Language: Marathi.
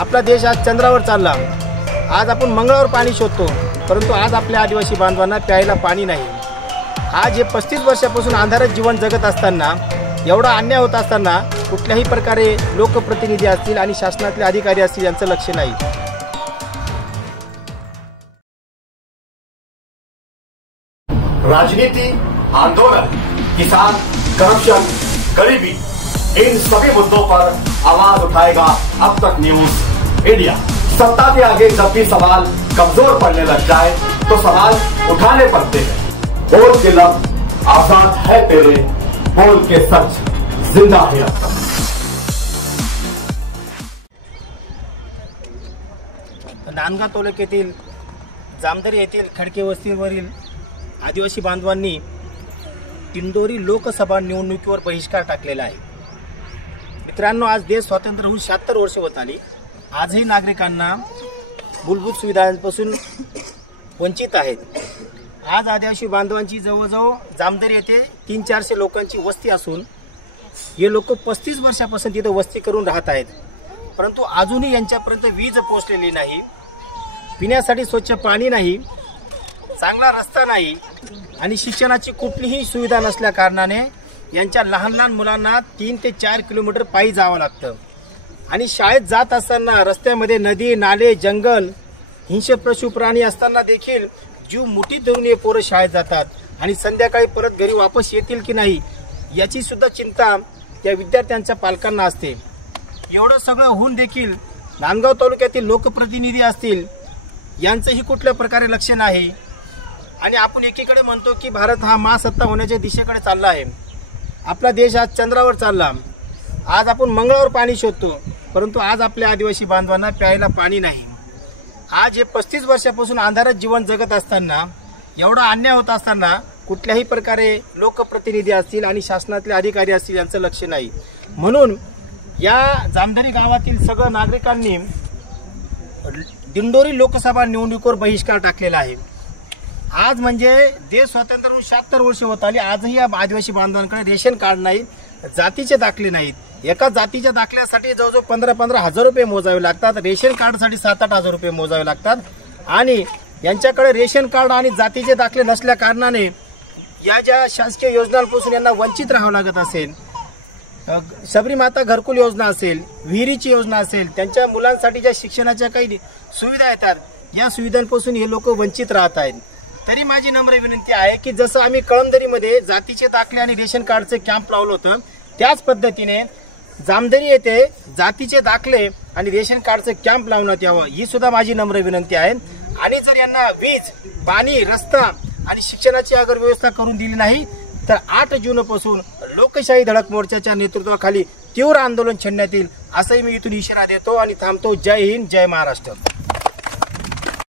आपला देश आज चंद्रावर चालला। आज आपण मंगळावर पाणी शोधतो, परंतु आज आपल्या आदिवासी बांधवांना प्यायला पाणी नाही। आज हे 35 वर्षापासून अंधारात जीवन जगत असताना, एवढा अन्याय होत असताना कुठल्याही प्रकारे लोकप्रतिनिधी असतील आणि शासनातले अधिकारी असतील यांचं लक्ष नाही। राजनीति, आंदोलन, किसान, करप्शन, गरीबी, इन सभी मुद्दों पर आवाज उठाएगा अब तक न्यूज इंडिया। सत्ता के आगे जब भी सवाल कमजोर पड़ने लग जाए तो सवाल उठाने पड़ते हैं। बोल के लफ्ज आजाद है तेरे, बोल के सच जिंदा है अब तक। नांदगाव तालुक्यातील जामदरी येथील खडके वस्तीवरील आदिवासी बांधवांनी दिंडोरी लोकसभा निवडणुकीवर बहिष्कार टाकलेला आहे। मित्रांनो, आज देश स्वातंत्र्य होऊन 76 वर्ष होत आली। आजही नागरिकांना मूलभूत सुविधांपासून वंचित आहेत। आज आदिवासी बांधवांची जवळजवळ जामदरी येथे 300-400 लोकांची वस्ती असून हे लोक 35 वर्षापासून तिथे वस्ती करून राहत आहेत, परंतु अजूनही यांच्यापर्यंत वीज पोहोचलेली नाही, पिण्यासाठी स्वच्छ पाणी नाही, चांगला रस्ता नाही आणि शिक्षणाची कुठलीही सुविधा नसल्या कारणाने यांच्या लहान लहान मुलांना 3 ते 4 किलोमीटर पायी जावं लागतं आणि शाळेत जात असताना रस्त्यामध्ये नदी, नाले, जंगल, हिंस्र पशु प्राणी असताना देखील जीव मुठीत धरून हे पोरं शाळेत जातात आणि संध्याकाळी परत घरी वापस येतील की नाही याची सुद्धा चिंता त्या विद्यार्थ्यांच्या पालकांना असते। एवढं सगळं होऊन देखील नांदगाव तालुक्यातील लोकप्रतिनिधी असतील यांचंही कुठल्या प्रकारे लक्ष नाही आणि आपण एकीकडे म्हणतो की भारत हा महासत्ता होण्याच्या दिशेकडे चालला आहे। आपला देश आज चंद्रावर चालला। आज आपण मंगळावर पाणी शोधतो, परंतु आज आपल्या आदिवासी बांधवांना प्यायला पाणी नाही। आज हे 35 वर्षापासून अंधारात जीवन जगत असताना, एवढा अन्याय होत असताना कुठल्याही प्रकारे लोकप्रतिनिधी असतील आणि शासनातले अधिकारी असतील यांचं लक्ष नाही। म्हणून या जामदरी गावातील सगळ्या नागरिकांनी दिंडोरी लोकसभा निवडणुकीवर बहिष्कार टाकलेला आहे। आज म्हणजे देश स्वातंत्र्य होऊन 76 वर्ष होत आली। आजही या आदिवासी बांधवांकडे रेशन कार्ड नाही, जातीचे दाखले नाहीत। एका जातीच्या दाखल्यासाठी जवळजवळ 15-15 हजार रुपये मोजावे लागतात, रेशन कार्डसाठी 7-8 हजार रुपये मोजावे लागतात आणि यांच्याकडे रेशन कार्ड आणि जातीचे दाखले नसल्या कारणाने या ज्या शासकीय योजनांपासून यांना वंचित राहावं लागत असेल, सबरी माता घरकुल योजना असेल, विहिरीची योजना असेल, त्यांच्या मुलांसाठी ज्या शिक्षणाच्या काही सुविधा येतात या सुविधांपासून हे लोक वंचित राहत आहेत। तरी माझी नम्र विनंती आहे की जसं आम्ही कळमदरीमध्ये जातीचे दाखले आणि रेशन कार्डचे कॅम्प लावलं होतं, त्याच पद्धतीने जामदरी येथे जातीचे दाखले आणि रेशन कार्डचे कॅम्प लावण्यात यावं ही सुद्धा माझी नम्र विनंती आहे। आणि जर यांना वीज, पाणी, रस्ता आणि शिक्षणाची अगर व्यवस्था करून दिली नाही तर 8 जूनपासून लोकशाही धडक मोर्चाच्या नेतृत्वाखाली तीव्र आंदोलन छेडण्यात येईल, असंही मी इथून इशारा देतो आणि थांबतो। जय हिंद, जय महाराष्ट्र।